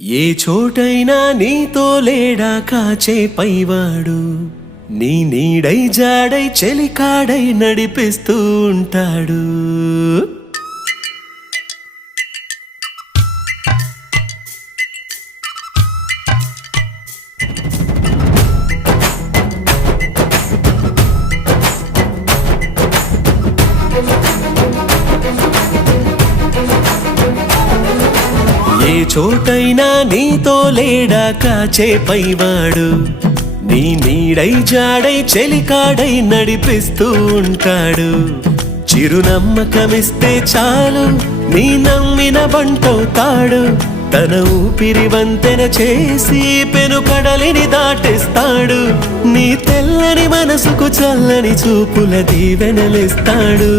ఏ చోటైనా నీతో లేడా కాచే పైవాడు, నీ నీడై జాడై చెలికాడై నడిపిస్తూ ఉంటాడు. ఏ చోటైనా నీతో లేడా కాచే పైవాడు, నీ నీడై జాడై చెలికాడై నడిపిస్తూ ఉంటాడు. చిరునమ్మకమిస్తే చాలు నీ నమ్మిన బంటవుతాడు. తన ఊపిరి వంతెన చేసి పెను కడలిని దాటిస్తాడు. నీ తెల్లని మనసుకు చల్లని చూపుల దీవెనలిస్తాడు.